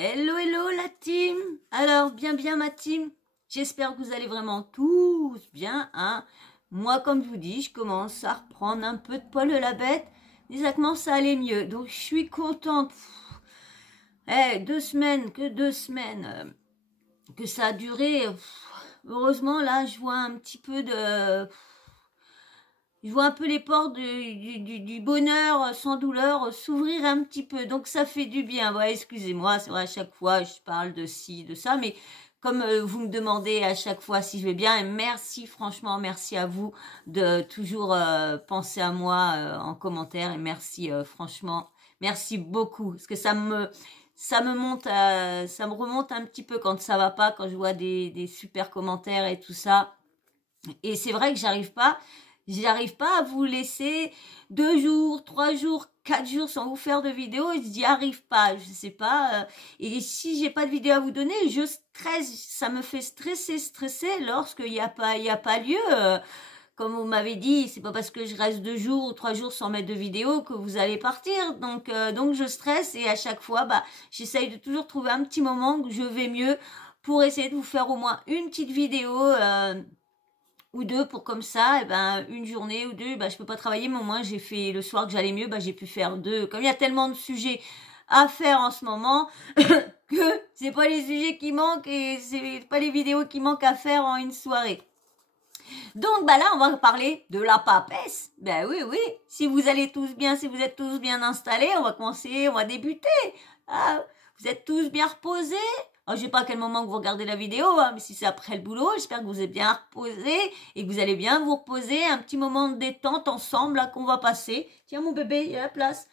Hello, hello la team. Alors, bien ma team. J'espère que vous allez vraiment tous bien, hein. Moi, comme je vous dis, je commence à reprendre un peu de poil à la bête. Mais ça commence à aller mieux. Donc, je suis contente. 2 semaines, que 2 semaines, que ça a duré. Heureusement, là, je vois un petit peu de... Je vois un peu les portes du bonheur sans douleur s'ouvrir un petit peu. Donc, ça fait du bien. Ouais, excusez-moi, c'est vrai, à chaque fois, je parle de ci, de ça. Mais comme vous me demandez à chaque fois si je vais bien, et merci, franchement, merci à vous de toujours penser à moi en commentaire. Et merci, franchement, merci beaucoup. Parce que ça me remonte un petit peu quand ça va pas, quand je vois des super commentaires et tout ça. Et c'est vrai que j'arrive pas à vous laisser 2 jours, 3 jours, 4 jours sans vous faire de vidéo. J'y arrive pas, je sais pas. Et si j'ai pas de vidéo à vous donner, je stresse. Ça me fait stresser lorsqu'il y a pas lieu. Comme vous m'avez dit, c'est pas parce que je reste 2 jours ou 3 jours sans mettre de vidéo que vous allez partir. Donc je stresse et à chaque fois, j'essaye de toujours trouver un petit moment où je vais mieux pour essayer de vous faire au moins une petite vidéo. Ou 2 pour comme ça, une journée ou 2, je peux pas travailler, mais au moins j'ai fait le soir que j'allais mieux, j'ai pu faire 2. Comme il y a tellement de sujets à faire en ce moment, que c'est pas les sujets qui manquent et c'est pas les vidéos qui manquent à faire en une soirée. Donc là, on va parler de la papesse. Oui, si vous allez tous bien, si vous êtes tous bien installés, on va débuter. Ah, vous êtes tous bien reposés. Alors, je sais pas à quel moment que vous regardez la vidéo, hein, mais si c'est après le boulot, j'espère que vous êtes bien reposés et que vous allez bien vous reposer. Un petit moment de détente ensemble là qu'on va passer. Tiens mon bébé, il y a la place.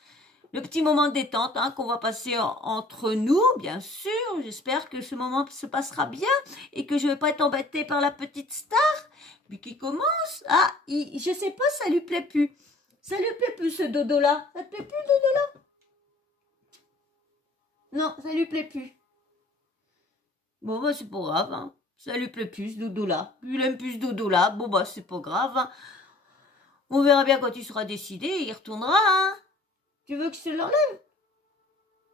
Le petit moment de détente qu'on va passer entre nous, bien sûr. J'espère que ce moment se passera bien et que je ne vais pas être embêtée par la petite star. Puis qui commence. Ah, je sais pas, ça lui plaît plus. Ça lui plaît plus ce dodo-là. Ça te plaît plus le dodo-là? Non, ça lui plaît plus. Bon, c'est pas grave, hein. Ça lui plaît plus, ce dodo-là. Il aime plus ce dodo-là. Bon, c'est pas grave, hein. On verra bien quand il sera décidé. Il retournera, hein. Tu veux que je te l'enlève?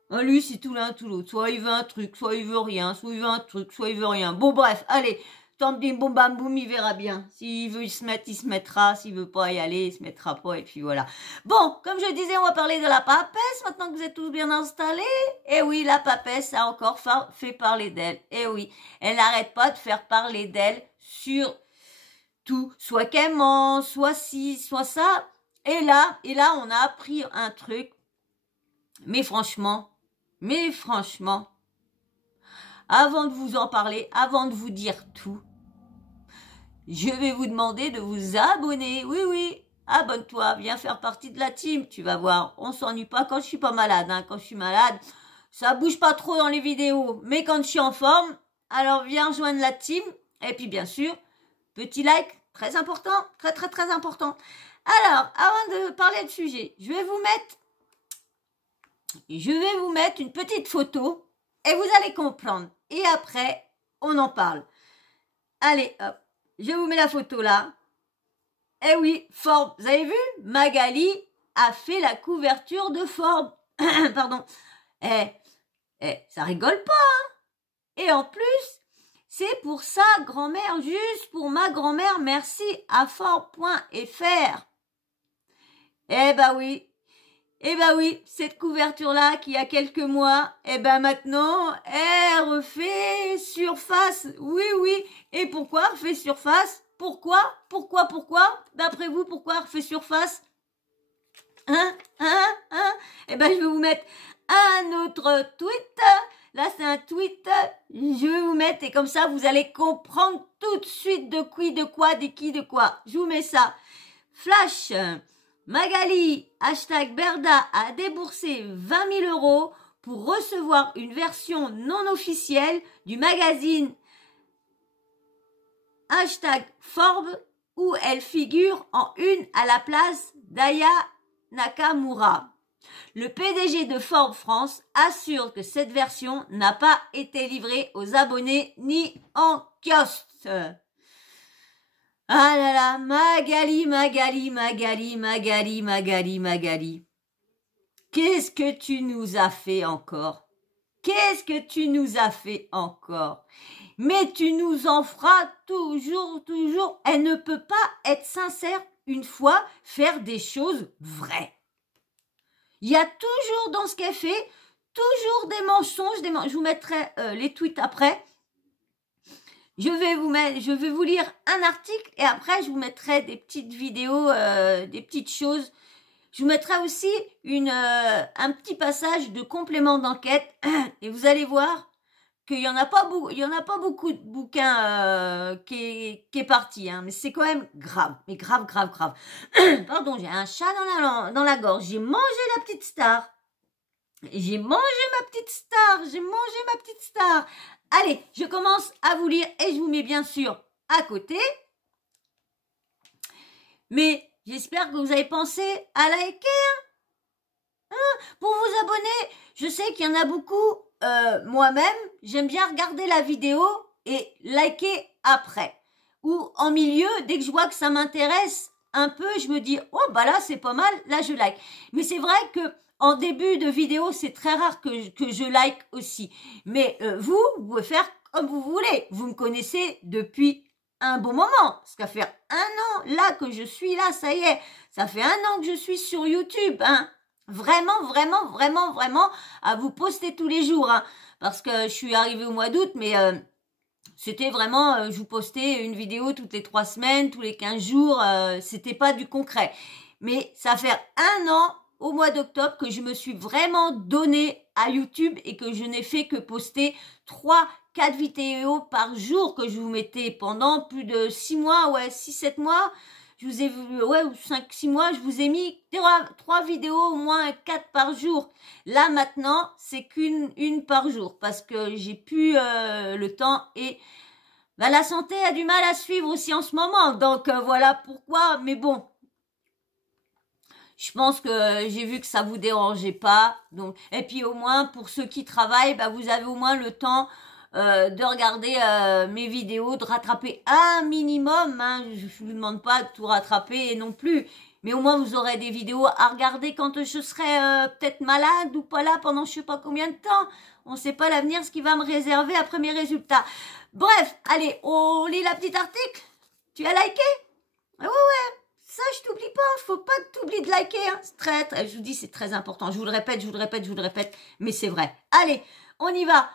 Ah, lui, c'est tout l'un, tout l'autre. Soit il veut un truc, soit il veut rien, soit il veut un truc, soit il veut rien. Bon, bref, allez. Tant bim boum bam boum, il verra bien. S'il veut se mettre, il se mettra. S'il veut pas y aller, il se mettra pas. Et puis voilà. Bon, comme je disais, on va parler de la papesse. Maintenant que vous êtes tous bien installés. Eh oui, la papesse a encore fait parler d'elle. Eh oui, elle n'arrête pas de faire parler d'elle sur tout. Soit qu'elle ment, soit ci, soit ça. Et là, on a appris un truc. Mais franchement, avant de vous en parler, avant de vous dire tout, je vais vous demander de vous abonner. Oui, abonne-toi, viens faire partie de la team. Tu vas voir, on s'ennuie pas quand je suis pas malade. Hein. Quand je suis malade, ça bouge pas trop dans les vidéos. Mais quand je suis en forme, alors viens rejoindre la team. Et puis bien sûr, petit like, très important, très important. Alors, avant de parler de sujet, je vais vous mettre une petite photo et vous allez comprendre. Et après, on en parle. Allez, hop, je vous mets la photo là. Eh oui, Forbes, vous avez vu? Magali a fait la couverture de Forbes. Pardon. Ça rigole pas, hein? Et en plus, c'est pour sa grand-mère, juste pour ma grand-mère, merci à Forbes.fr. Eh ben oui, cette couverture-là qui a quelques mois, maintenant, elle refait surface. Oui. Et pourquoi elle refait surface? Pourquoi? D'après vous, pourquoi elle refait surface? Je vais vous mettre un autre tweet. Là, c'est un tweet. Je vais vous mettre et comme ça, vous allez comprendre tout de suite de qui, de quoi, de qui, de quoi. Je vous mets ça. Flash. Magali, #Berda, a déboursé 20 000 € pour recevoir une version non officielle du magazine #Forbes où elle figure en une à la place d'Aya Nakamura. Le PDG de Forbes France assure que cette version n'a pas été livrée aux abonnés ni en kiosque. Ah là là, Magali. Qu'est-ce que tu nous as fait encore? qu'est-ce que tu nous as fait encore? Mais tu nous en feras toujours, toujours. Elle ne peut pas être sincère une fois, faire des choses vraies. Il y a toujours dans ce qu'elle fait, toujours des mensonges, je vous mettrai les tweets après. Je vais vous lire un article et après je vous mettrai des petites vidéos, des petites choses. Je vous mettrai aussi un petit passage de complément d'enquête et vous allez voir qu'il y en a pas beaucoup de bouquins qui est parti, hein, mais c'est quand même grave, mais grave. Pardon, j'ai un chat dans la gorge. J'ai mangé la petite star. J'ai mangé ma petite star. Allez, je commence à vous lire et je vous mets bien sûr à côté. Mais j'espère que vous avez pensé à liker. Pour vous abonner, je sais qu'il y en a beaucoup. Moi-même, j'aime bien regarder la vidéo et liker après. Ou en milieu, dès que je vois que ça m'intéresse un peu, je me dis « Oh, bah là, c'est pas mal, là, je like. » Mais c'est vrai que en début de vidéo, c'est très rare que je like aussi. Mais vous pouvez faire comme vous voulez. Vous me connaissez depuis un bon moment. Ça fait 1 an là que je suis là, ça y est. Ça fait 1 an que je suis sur YouTube, hein. Vraiment, à vous poster tous les jours, hein, parce que je suis arrivée au mois d'août, mais c'était vraiment, je vous postais une vidéo toutes les 3 semaines, tous les 15 jours, c'était pas du concret. Mais ça fait 1 an, au mois d'octobre, que je me suis vraiment donnée à YouTube et que je n'ai fait que poster 3-4 vidéos par jour que je vous mettais pendant plus de 6 mois, ouais, 6-7 mois. Je vous ai vu, ouais, 5-6 mois, je vous ai mis 3 vidéos, au moins 4 par jour. Là, maintenant, c'est qu'une par jour parce que j'ai plus le temps et bah, la santé a du mal à suivre aussi en ce moment. Donc, voilà pourquoi. Mais bon, je pense que j'ai vu que ça vous dérangeait pas. Donc, et puis au moins, pour ceux qui travaillent, bah, vous avez au moins le temps de regarder mes vidéos, de rattraper un minimum, hein. Je vous demande pas de tout rattraper non plus, mais au moins vous aurez des vidéos à regarder quand je serai peut-être malade ou pas là pendant je sais pas combien de temps. On sait pas l'avenir, ce qui va me réserver après mes résultats. Bref, allez, on lit la petite article. Tu as liké? Ouais, ça je t'oublie pas, faut pas que tu oublies de liker, hein. C'est très, je vous dis, c'est très important. Je vous le répète, mais c'est vrai. Allez, on y va.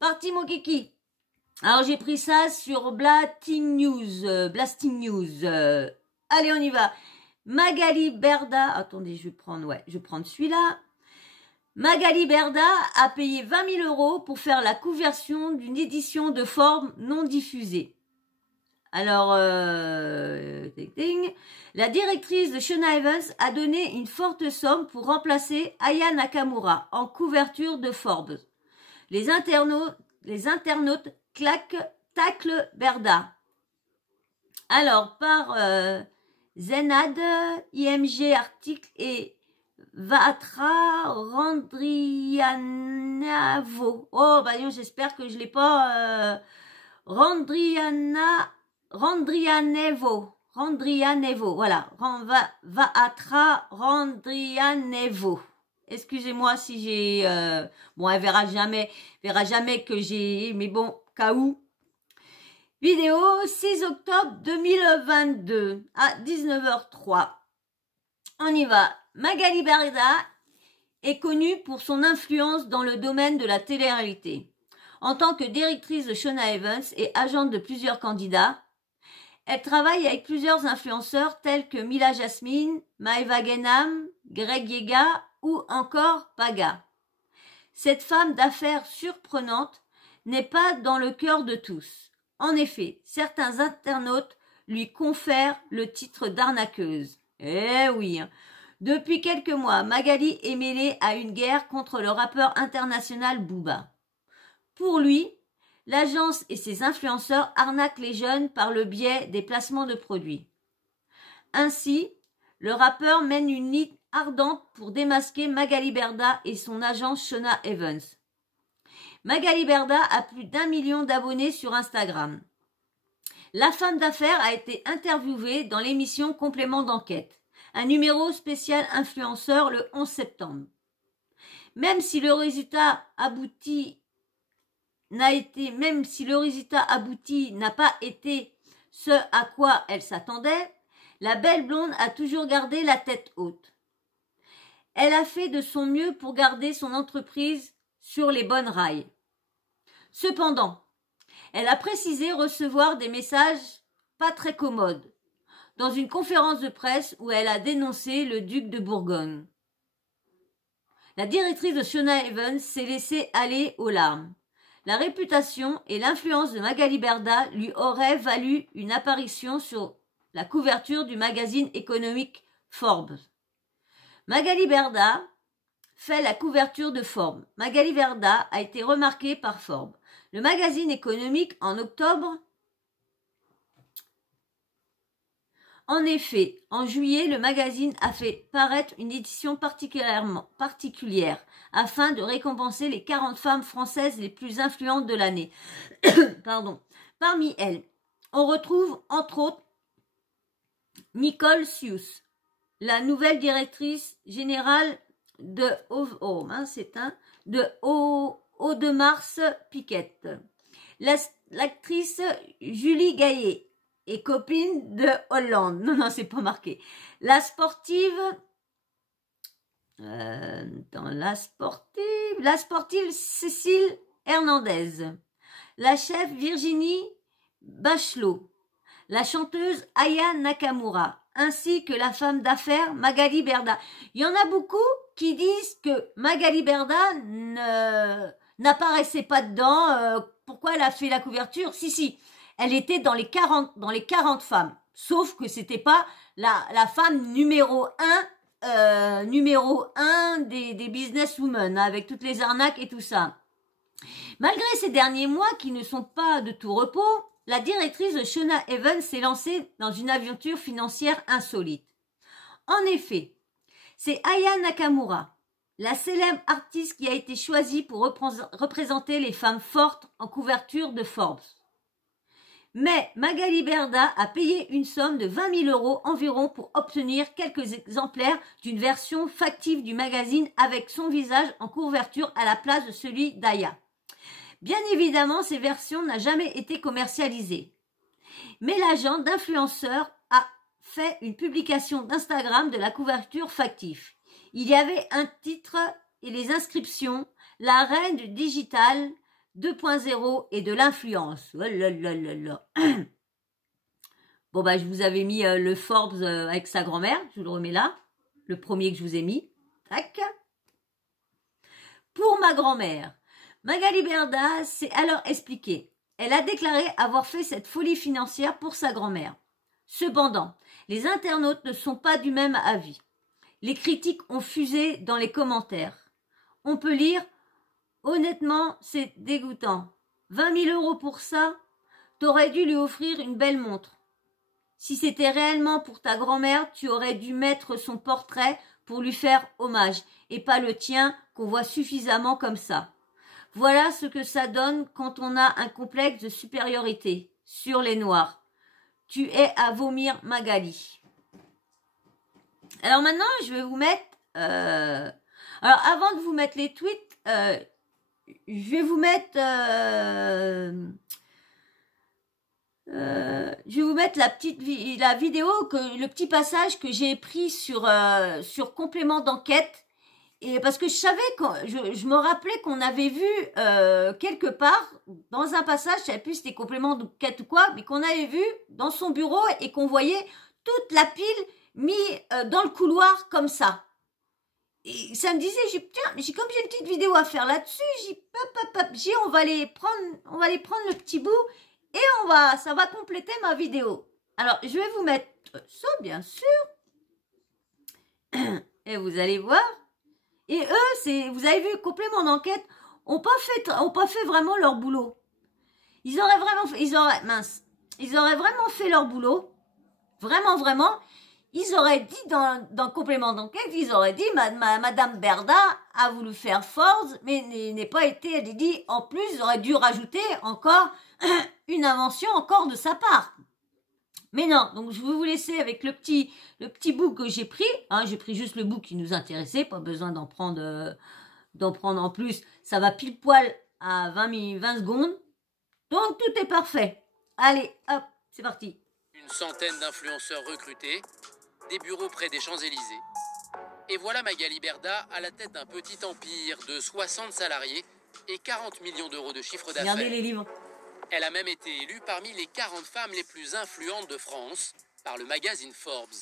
Parti mon kiki. Alors j'ai pris ça sur Blasting News. Allez, on y va. Magali Berda. Attendez, je vais prendre celui-là. Magali Berda a payé 20 000 € pour faire la couverture d'une édition de Forbes non diffusée. Alors, la directrice de Shona Evans a donné une forte somme pour remplacer Aya Nakamura en couverture de Forbes. Les internautes taclent Berda. Alors, par Zenad, IMG article et Vatra Randrianavo. Oh, bah non, j'espère que je l'ai pas. Randrianevo, voilà. Vatra Randrianevo. Excusez-moi si j'ai... bon, elle verra jamais que j'ai... Mais bon, cas où. Vidéo 6 octobre 2022 à 19h03. On y va. Magali Berda est connue pour son influence dans le domaine de la télé-réalité. En tant que directrice de Shona Evans et agente de plusieurs candidats, elle travaille avec plusieurs influenceurs tels que Mila Jasmine, Maeva Genam, Greg Yega ou encore Paga. Cette femme d'affaires surprenante n'est pas dans le cœur de tous. En effet, certains internautes lui confèrent le titre d'arnaqueuse. Eh oui, hein. Depuis quelques mois, Magali est mêlée à une guerre contre le rappeur international Booba. Pour lui, l'agence et ses influenceurs arnaquent les jeunes par le biais des placements de produits. Ainsi, le rappeur mène une lutte ardente pour démasquer Magali Berda et son agence Shona Evans. Magali Berda a plus d'1 million d'abonnés sur Instagram. La femme d'affaires a été interviewée dans l'émission Complément d'enquête, un numéro spécial influenceur le 11 septembre. Même si le résultat abouti n'a pas été ce à quoi elle s'attendait, la belle blonde a toujours gardé la tête haute. Elle a fait de son mieux pour garder son entreprise sur les bonnes rails. Cependant, elle a précisé recevoir des messages pas très commodes dans une conférence de presse où elle a dénoncé le duc de Bourgogne. La directrice de Shona Evans s'est laissée aller aux larmes. La réputation et l'influence de Magali Berda lui auraient valu une apparition sur la couverture du magazine économique Forbes. Magali Berda fait la couverture de Forbes. Magali Berda a été remarquée par Forbes. Le magazine économique en octobre. En effet, en juillet, le magazine a fait paraître une édition particulière afin de récompenser les 40 femmes françaises les plus influentes de l'année. Pardon. Parmi elles, on retrouve entre autres Nicole Sius, la nouvelle directrice générale de Audemars Piguet, l'actrice Julie Gaillet et copine de Hollande. Non, c'est pas marqué. La sportive Cécile Hernandez, la chef Virginie Bachelot, la chanteuse Aya Nakamura, ainsi que la femme d'affaires Magali Berda. Il y en a beaucoup qui disent que Magali Berda n'apparaissait pas dedans. Pourquoi elle a fait la couverture? Si, elle était dans les 40 femmes. Sauf que c'était pas la femme numéro 1 des businesswomen, avec toutes les arnaques et tout ça. Malgré ces derniers mois qui ne sont pas de tout repos, la directrice de Shona Evans s'est lancée dans une aventure financière insolite. En effet, c'est Aya Nakamura, la célèbre artiste qui a été choisie pour représenter les femmes fortes en couverture de Forbes. Mais Magali Berda a payé une somme de 20 000 € environ pour obtenir quelques exemplaires d'une version factive du magazine avec son visage en couverture à la place de celui d'Aya. Bien évidemment, ces versions n'ont jamais été commercialisées. Mais l'agent d'influenceur a fait une publication d'Instagram de la couverture factive. Il y avait un titre et les inscriptions « La reine du digital 2.0 et de l'influence ». Oh là là là là. Bon, je vous avais mis le Forbes avec sa grand-mère. Je vous le remets là. Le premier que je vous ai mis. Tac. Pour ma grand-mère, Magali Berda s'est alors expliquée. Elle a déclaré avoir fait cette folie financière pour sa grand-mère. Cependant, les internautes ne sont pas du même avis. Les critiques ont fusé dans les commentaires. On peut lire « Honnêtement, c'est dégoûtant. 20 000 € pour ça? T'aurais dû lui offrir une belle montre. Si c'était réellement pour ta grand-mère, tu aurais dû mettre son portrait pour lui faire hommage et pas le tien qu'on voit suffisamment comme ça. Voilà ce que ça donne quand on a un complexe de supériorité sur les Noirs. Tu es à vomir, Magali. » Alors maintenant, je vais vous mettre... Alors avant de vous mettre les tweets, je vais vous mettre... je vais vous mettre la vidéo, le petit passage que j'ai pris sur complément d'enquête. Et parce que je savais, je me rappelais qu'on avait vu quelque part, dans un passage, je ne savais plus si c'était complément d'enquête ou quoi, mais qu'on avait vu dans son bureau et qu'on voyait toute la pile mise dans le couloir comme ça. Et ça me disait, tiens, comme j'ai une petite vidéo à faire là-dessus, on va aller prendre le petit bout et ça va compléter ma vidéo. Alors, je vais vous mettre ça, bien sûr. Et vous allez voir. Et eux, vous avez vu, complément d'enquête, ont pas fait vraiment leur boulot. Ils auraient vraiment fait leur boulot. Vraiment. Ils auraient dit dans complément d'enquête, ils auraient dit, Madame Berda a voulu faire Forbes, mais n'est pas été, elle dit, en plus, ils auraient dû rajouter encore une invention encore de sa part. Mais non, donc je vais vous laisser avec le petit bout que j'ai pris. J'ai pris juste le bout qui nous intéressait, pas besoin d'en prendre d'en prendre en plus. Ça va pile poil à 20 secondes. Donc, tout est parfait. Allez, hop, c'est parti. Une centaine d'influenceurs recrutés, des bureaux près des Champs-Élysées. Et voilà Magali Berda à la tête d'un petit empire de 60 salariés et 40 millions d'euros de chiffre d'affaires. Regardez les livres. Elle a même été élue parmi les 40 femmes les plus influentes de France par le magazine Forbes.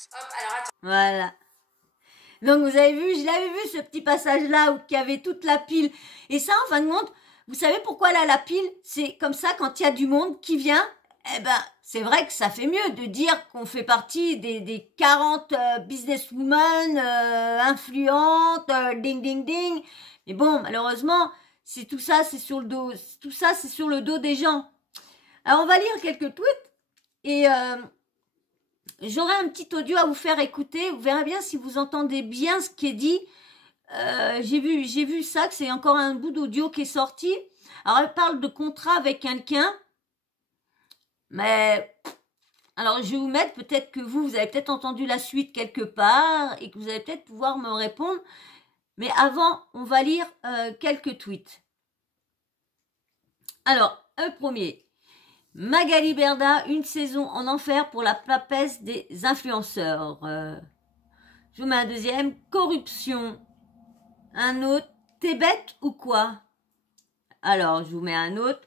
Voilà. Donc vous avez vu, je l'avais vu ce petit passage-là où il y avait toute la pile. Et ça, en fin de compte, vous savez pourquoi là la pile, c'est comme ça quand il y a du monde qui vient. Eh ben, c'est vrai que ça fait mieux de dire qu'on fait partie des 40 businesswomen influentes, ding ding ding. Mais bon, malheureusement, c'est tout ça, c'est sur le dos. Tout ça, c'est sur le dos des gens. Alors on va lire quelques tweets et j'aurai un petit audio à vous faire écouter. Vous verrez bien si vous entendez bien ce qui est dit. J'ai vu ça, que c'est encore un bout d'audio qui est sorti. Alors elle parle de contrat avec quelqu'un. Mais alors je vais vous mettre, peut-être que vous avez peut-être entendu la suite quelque part et que vous allez peut-être pouvoir me répondre. Mais avant, on va lire quelques tweets. Alors, un premier. Magali Berda, une saison en enfer pour la papesse des influenceurs. Je vous mets un deuxième. Corruption. Un autre. T'es bête ou quoi? Alors, je vous mets un autre.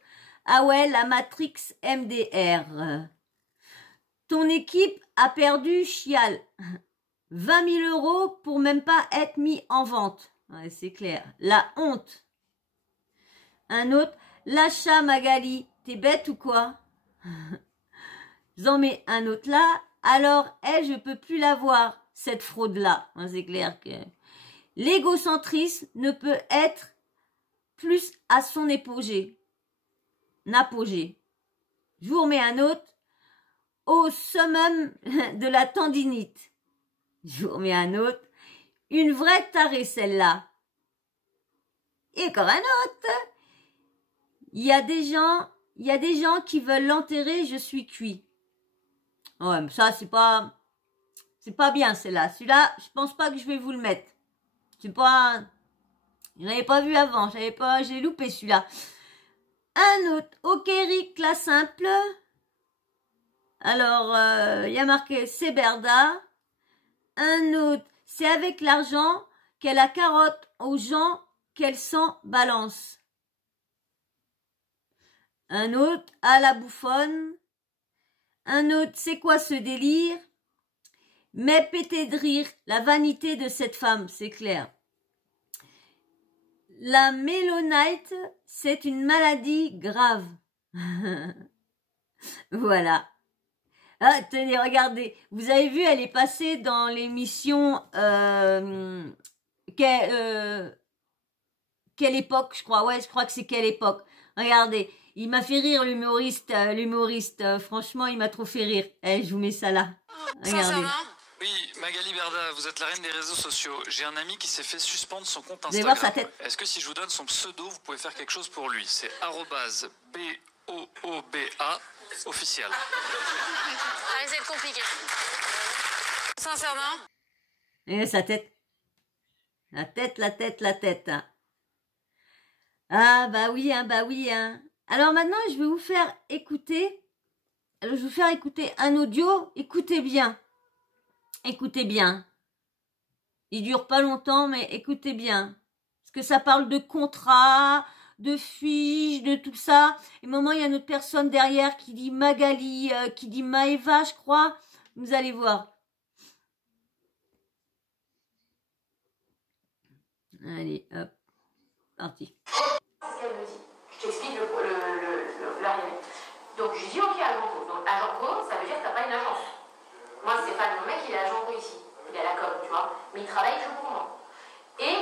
Ah ouais, la Matrix MDR. Ton équipe a perdu chial. 20 000 € pour même pas être mis en vente. Ouais, c'est clair. La honte. Un autre. L'achat Magali. T'es bête ou quoi? J'en mets un autre là. Alors, elle, je peux plus la voir, cette fraude-là. C'est clair que l'égocentrisme ne peut être plus à son apogée. Je vous remets un autre. Au summum de la tendinite. Je vous remets un autre. Une vraie tarée, celle-là. Et encore un autre. Il y a des gens qui veulent l'enterrer, je suis cuit. Ouais, mais ça, c'est pas bien, celle-là. Celui-là, je pense pas que je vais vous le mettre. C'est pas, je n'avais pas vu avant, j'ai loupé celui-là. Un autre, ok Rick, la simple. Alors, il y a marqué, c'est Berda. Un autre, c'est avec l'argent qu'elle a carotte aux gens qu'elle s'en balance. Un autre, à la bouffonne. Un autre, c'est quoi ce délire? Mais pété de rire, la vanité de cette femme, c'est clair. La mélonite, c'est une maladie grave. Voilà. Ah, tenez, regardez. Vous avez vu, elle est passée dans l'émission quelle époque, je crois. Ouais, je crois que c'est Quelle époque. Regardez. Il m'a fait rire, l'humoriste. Franchement, il m'a trop fait rire. Eh, je vous mets ça là. Regardez. Oui, Magali Berda, vous êtes la reine des réseaux sociaux. J'ai un ami qui s'est fait suspendre son compte Instagram. Vous allez voir sa tête. Est-ce que si je vous donne son pseudo, vous pouvez faire quelque chose pour lui? C'est @BOOBA officiel. Ah, c'est compliqué. Sincèrement. Et sa tête. La tête. Hein. Ah, bah oui, hein. Alors maintenant, je vais vous faire écouter. Alors, je vais vous faire écouter un audio. Écoutez bien. Il dure pas longtemps, mais écoutez bien. Parce que ça parle de contrat, de fiches, de tout ça. Et au moment, il y a une autre personne derrière qui dit Magali, qui dit Maëva, je crois. Vous allez voir. Allez, hop. Parti. C'est ce qu'elle me dit. Je t'explique l'arrivée. Donc je lui dis ok agent co. Donc agent co, ça veut dire que t'as pas une agence. Moi Stéphane, mon mec, il est agent co ici. Il est à la com, tu vois. Mais il travaille que pour moi. Et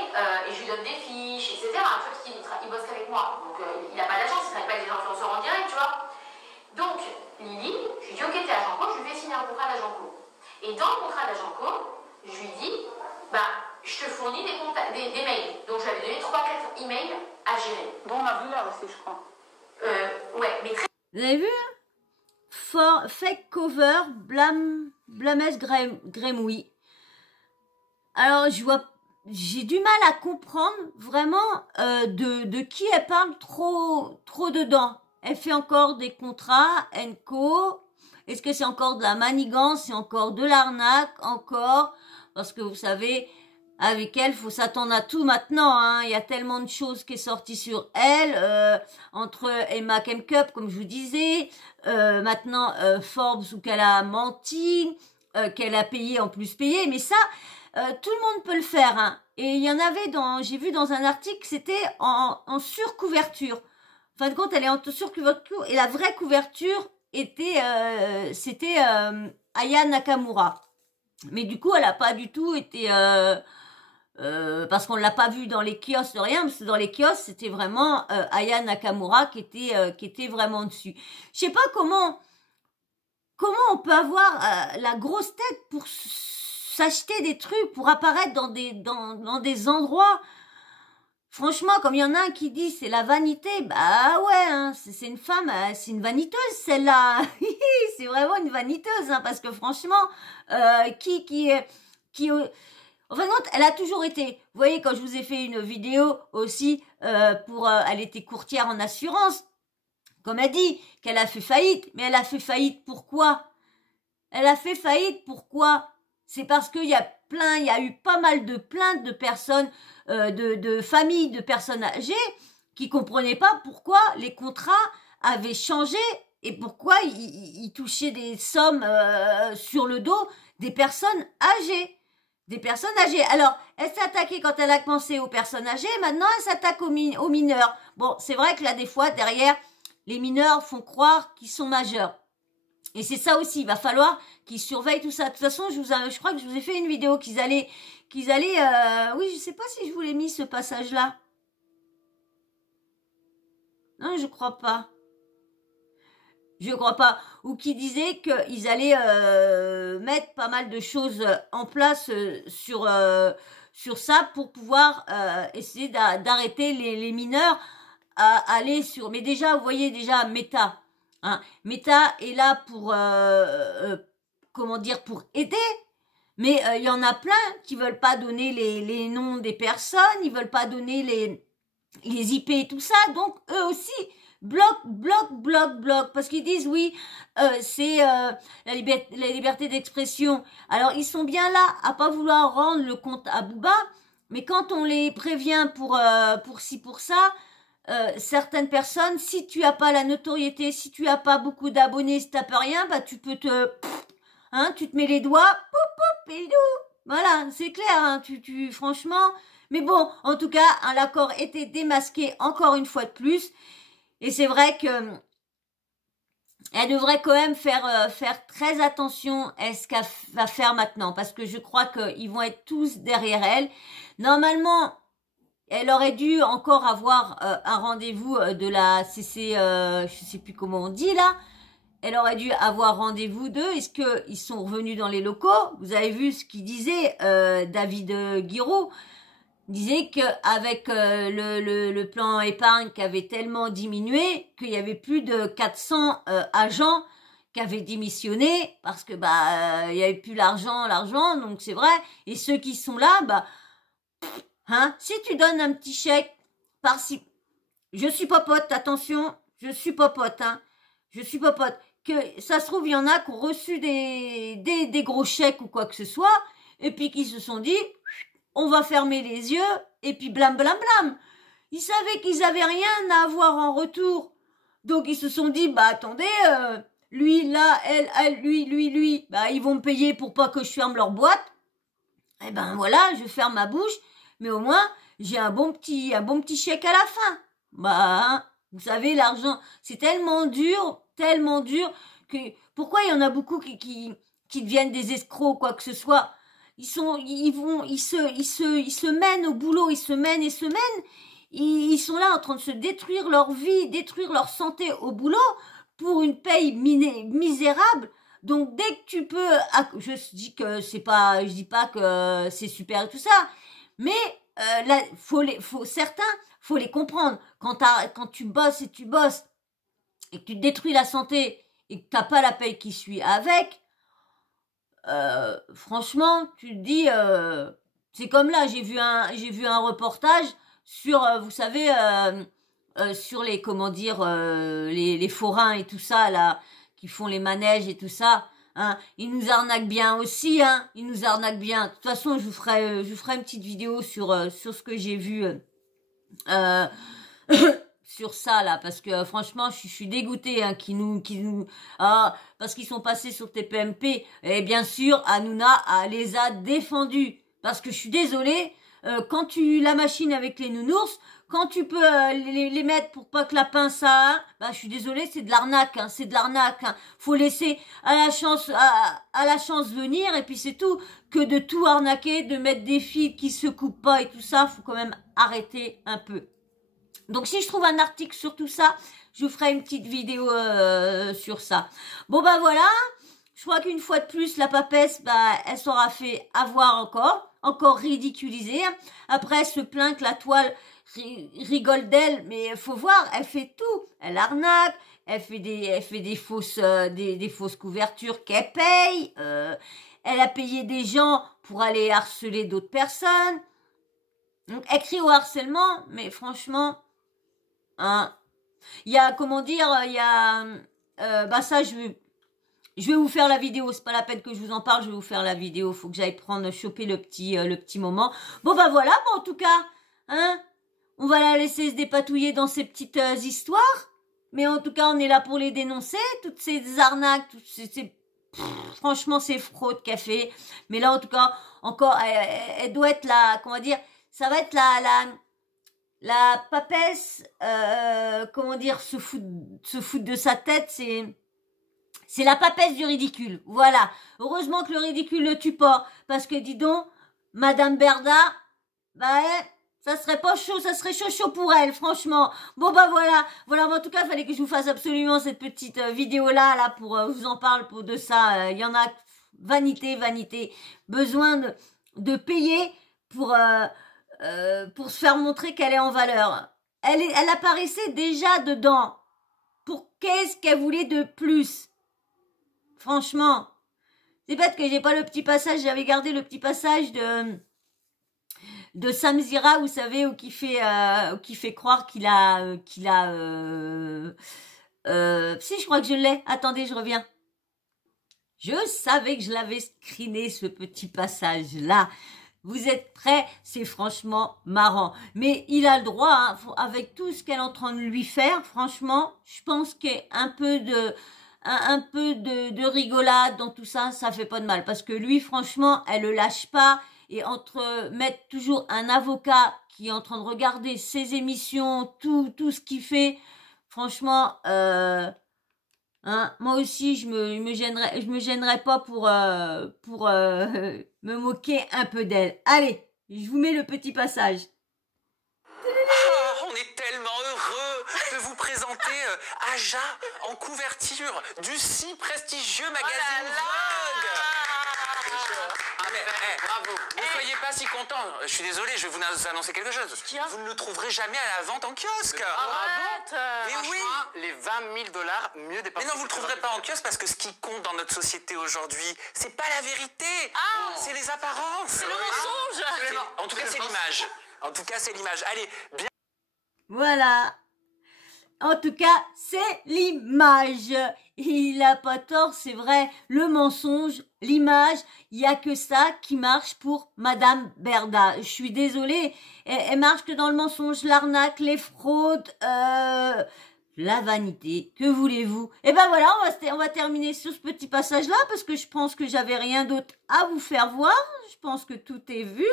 je lui donne des fiches, etc. Un truc il bosse qu'avec moi. Donc il n'a pas d'agence, il ne travaille pas avec des influenceurs en direct, tu vois. Donc Lily, je lui dis ok t'es agent co, je lui fais signer un contrat d'agent co. Et dans le contrat d'agent co, je lui dis je te fournis des mails. Donc j'avais donné 3-4 emails à gérer. Bon, on a vu là aussi, je crois. Ouais, mais très... Vous avez vu hein? Fake cover, Blames Grémoui. Alors, je vois j'ai du mal à comprendre vraiment de qui elle parle trop dedans. Elle fait encore des contrats, Enco. Est-ce que c'est encore de la manigance, c'est encore de l'arnaque, encore? Parce que vous savez, avec elle, faut s'attendre à tout maintenant. Hein. Il y a tellement de choses qui est sorties sur elle, entre Emma Kemkup, comme je vous disais, maintenant Forbes où qu'elle a menti, qu'elle a payé en plus payé. Mais ça, tout le monde peut le faire. Hein. Et il y en avait j'ai vu dans un article, c'était en surcouverture. En fin de compte, elle est en surcouverture et la vraie couverture c'était Aya Nakamura. Mais du coup, elle a pas du tout été parce qu'on l'a pas vu dans les kiosques de rien, parce que dans les kiosques, c'était vraiment Aya Nakamura qui était vraiment dessus. Je sais pas comment on peut avoir la grosse tête pour s'acheter des trucs, pour apparaître dans des endroits. Franchement, comme il y en a un qui dit c'est la vanité, bah ouais, hein, c'est une femme, c'est une vaniteuse celle-là. C'est vraiment une vaniteuse, hein, parce que franchement, en fin de compte, elle a toujours été. Vous voyez, quand je vous ai fait une vidéo aussi elle était courtière en assurance, comme elle dit, qu'elle a fait faillite. Mais elle a fait faillite pourquoi? Elle a fait faillite pourquoi? C'est parce qu'il y a eu pas mal de plaintes de personnes, de familles de personnes âgées qui comprenaient pas pourquoi les contrats avaient changé et pourquoi ils touchaient des sommes sur le dos des personnes âgées. Des personnes âgées. Alors, elle s'est attaquée quand elle a pensé aux personnes âgées, maintenant elle s'attaque aux mineurs. Bon, c'est vrai que là, des fois, derrière, les mineurs font croire qu'ils sont majeurs. Et c'est ça aussi, il va falloir qu'ils surveillent tout ça. De toute façon, je crois que je vous ai fait une vidéo qu'ils allaient, oui, je sais pas si je vous l'ai mis ce passage-là. Non, je crois pas. Je crois pas. Ou qui disait qu'ils allaient mettre pas mal de choses en place sur ça pour pouvoir essayer d'arrêter les mineurs à aller sur. Mais déjà, vous voyez déjà Meta. Hein, Meta est là pour pour aider. Mais il y en a plein qui veulent pas donner les noms des personnes, ils veulent pas donner les IP et tout ça. Donc eux aussi bloc, parce qu'ils disent oui, c'est la liberté d'expression. Alors ils sont bien là à pas vouloir rendre le compte à Booba, mais quand on les prévient pour ci pour ça, certaines personnes, si tu as pas la notoriété, si tu as pas beaucoup d'abonnés, si t'as pas rien, bah tu peux tu te mets les doigts, poup, et voilà, c'est clair, hein, franchement. Mais bon, en tout cas, l'accord était démasqué encore une fois de plus. Et c'est vrai que elle devrait quand même faire très attention à ce qu'elle va faire maintenant, parce que je crois qu'ils vont être tous derrière elle. Normalement, elle aurait dû encore avoir un rendez-vous de la CC, je sais plus comment on dit là. Elle aurait dû avoir rendez-vous d'eux. Est-ce qu'ils sont revenus dans les locaux? Vous avez vu ce qu'il disait, David Guiraud. Disait qu'avec le plan épargne qui avait tellement diminué qu'il y avait plus de 400 agents qui avaient démissionné parce que il y avait plus l'argent, donc c'est vrai. Et ceux qui sont là, si tu donnes un petit chèque par-ci, je suis popote, attention, je suis popote, que ça se trouve il y en a qui ont reçu des gros chèques ou quoi que ce soit et puis qui se sont dit on va fermer les yeux, et puis blam. Ils savaient qu'ils avaient rien à avoir en retour. Donc, ils se sont dit, attendez, lui, là, elle, lui, ils vont me payer pour pas que je ferme leur boîte. Eh ben, voilà, je ferme ma bouche, mais au moins, j'ai un bon petit chèque à la fin. Vous savez, l'argent, c'est tellement dur, que, pourquoi il y en a beaucoup qui deviennent des escrocs, quoi que ce soit? Ils se mènent au boulot, ils se mènent. Ils sont là en train de se détruire leur vie, détruire leur santé au boulot pour une paye misérable. Donc, dès que tu peux, je dis pas que c'est super et tout ça, mais, là, certains, faut les comprendre. Quand tu bosses et que tu détruis la santé et que t'as pas la paye qui suit avec, franchement, tu te dis, C'est comme là, j'ai vu un reportage sur, vous savez, sur les, comment dire, les forains et tout ça, là, qui font les manèges et tout ça. Hein, ils nous arnaquent bien aussi, hein. Ils nous arnaquent bien. De toute façon, je vous ferai une petite vidéo sur ce que j'ai vu sur ça là, parce que franchement, je suis dégoûtée, hein, parce qu'ils sont passés sur TPMP. Et bien sûr, Hanouna les a défendus, parce que je suis désolée. Quand la machine avec les nounours, quand tu peux les mettre pour pas que la pince bah je suis désolée, c'est de l'arnaque, hein, c'est de l'arnaque. Hein. Faut laisser à la chance venir et puis c'est tout. Que de tout arnaquer, de mettre des fils qui se coupent pas et tout ça, faut quand même arrêter un peu. Donc si je trouve un article sur tout ça, je vous ferai une petite vidéo sur ça. Bon bah voilà. Je crois qu'une fois de plus, la papesse, bah, elle s'aura fait avoir encore ridiculisée. Après, elle se plaint que la toile rigole d'elle, mais faut voir, elle fait tout. Elle arnaque, elle fait des fausses couvertures qu'elle paye. Elle a payé des gens pour aller harceler d'autres personnes. Donc, elle crie au harcèlement, mais franchement, hein, il y a, comment dire, il y a, bah ça, je vais vous faire la vidéo, c'est pas la peine que je vous en parle, je vais vous faire la vidéo, faut que j'aille choper le petit moment. Bon bah voilà, bon, en tout cas, hein, on va la laisser se dépatouiller dans ces petites histoires, mais en tout cas on est là pour les dénoncer, toutes ces arnaques, franchement c'est fraude qu'elle fait, mais là en tout cas, encore, elle doit être là, comment dire, ça va être la papesse, comment dire, se foutre de sa tête, c'est la papesse du ridicule, voilà. Heureusement que le ridicule le tue pas, parce que dis donc, Madame Berda, bah ça serait pas chaud, ça serait chaud pour elle, franchement. Bon bah voilà, mais en tout cas, il fallait que je vous fasse absolument cette petite vidéo là pour je vous en parle de ça. Il y en a vanité, besoin de payer pour se faire montrer qu'elle est en valeur. Elle apparaissait déjà dedans. Pour qu'est-ce qu'elle voulait de plus? Franchement, c'est bête que j'ai pas le petit passage. J'avais gardé le petit passage de Sam Zira, vous savez, où qui fait croire qu'il a si je crois que je l'ai. Attendez, je reviens. Je savais que je l'avais screené, ce petit passage là. Vous êtes prêts? C'est franchement marrant. Mais il a le droit, hein, avec tout ce qu'elle est en train de lui faire, franchement, je pense qu'un peu de rigolade dans tout ça, ça fait pas de mal. Parce que lui, franchement, elle le lâche pas. Et mettre toujours un avocat qui est en train de regarder ses émissions, tout ce qu'il fait, franchement, hein, moi aussi, je me gênerais pas pour me moquer un peu d'elle. Allez, je vous mets le petit passage. On est tellement heureux de vous présenter Aja en couverture du si prestigieux magazine Vogue. Bravo. Ne soyez pas si content. Je suis désolé, je vais vous annoncer quelque chose. Vous ne le trouverez jamais à la vente en kiosque. Arrête. Mais oui. Les 20 000 $, mieux dépensés. Mais non, vous ne le trouverez pas en kiosque parce que ce qui compte dans notre société aujourd'hui, c'est pas la vérité. C'est les apparences. C'est le mensonge. En tout cas, c'est l'image. En tout cas, c'est l'image. Allez, bien. Voilà. En tout cas, c'est l'image. Il a pas tort, c'est vrai. Le mensonge, l'image, il y a que ça qui marche pour Madame Berda. Je suis désolée, elle marche que dans le mensonge, l'arnaque, les fraudes, la vanité. Que voulez-vous? Et ben voilà, on va terminer sur ce petit passage-là parce que je pense que j'avais rien d'autre à vous faire voir. Je pense que tout est vu.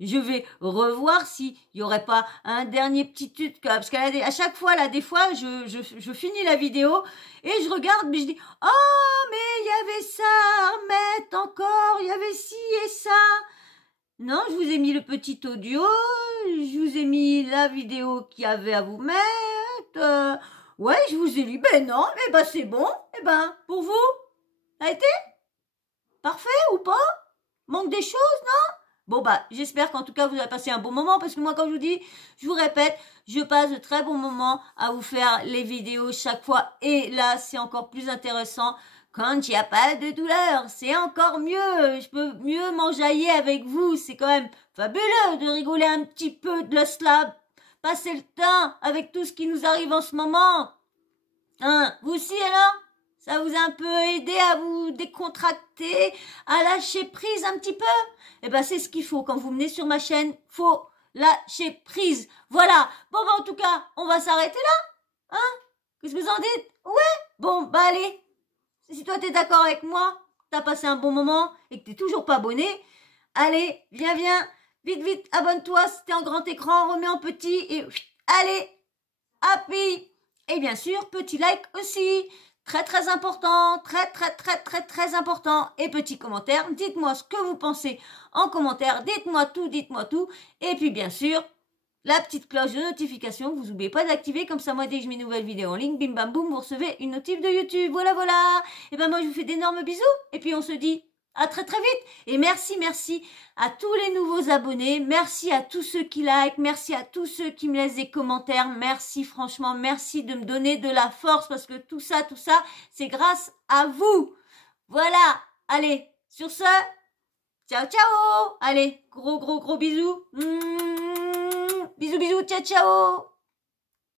Je vais revoir s'il y aurait pas un dernier petit truc, parce qu'à chaque fois, là, des fois, je finis la vidéo et je regarde, mais je dis, oh, mais il y avait ça à remettre encore, il y avait ci et ça. Non, je vous ai mis le petit audio, je vous ai mis la vidéo qu'il y avait à vous mettre. Ouais, je vous ai dit, ben non, mais ben c'est bon, et ben, pour vous, ça a été parfait ou pas? Manque des choses, non? Bon bah, j'espère qu'en tout cas vous avez passé un bon moment parce que moi, comme je vous dis, je vous répète, je passe de très bons moments à vous faire les vidéos chaque fois et là, c'est encore plus intéressant quand il n'y a pas de douleur. C'est encore mieux. Je peux mieux m'enjailler avec vous. C'est quand même fabuleux de rigoler un petit peu de cela. Passer le temps avec tout ce qui nous arrive en ce moment. Hein, vous aussi alors? Ça vous a un peu aidé à vous décontracter, à lâcher prise un petit peu? Eh ben, c'est ce qu'il faut quand vous venez sur ma chaîne. Faut lâcher prise. Voilà. Bon, bah, en tout cas, on va s'arrêter là. Hein? Qu'est-ce que vous en dites? Ouais? Bon, bah, allez. Si toi, t'es d'accord avec moi, t'as passé un bon moment et que t'es toujours pas abonné, allez, viens. Vite, abonne-toi. Si t'es en grand écran, remets en petit et allez, happy. Et bien sûr, petit like aussi. Très important, très important. Et petit commentaire, dites-moi ce que vous pensez en commentaire, dites-moi tout. Et puis bien sûr, la petite cloche de notification que vous n'oubliez pas d'activer, comme ça moi dès que je mets une nouvelle vidéo en ligne, bim bam boum, vous recevez une notif de YouTube. Voilà. Et ben moi je vous fais d'énormes bisous, et puis on se dit à très vite. Et merci à tous les nouveaux abonnés, merci à tous ceux qui like, merci à tous ceux qui me laissent des commentaires, merci franchement, merci de me donner de la force parce que tout ça, c'est grâce à vous. Voilà, allez, sur ce, ciao, allez, gros bisous. Bisous, ciao.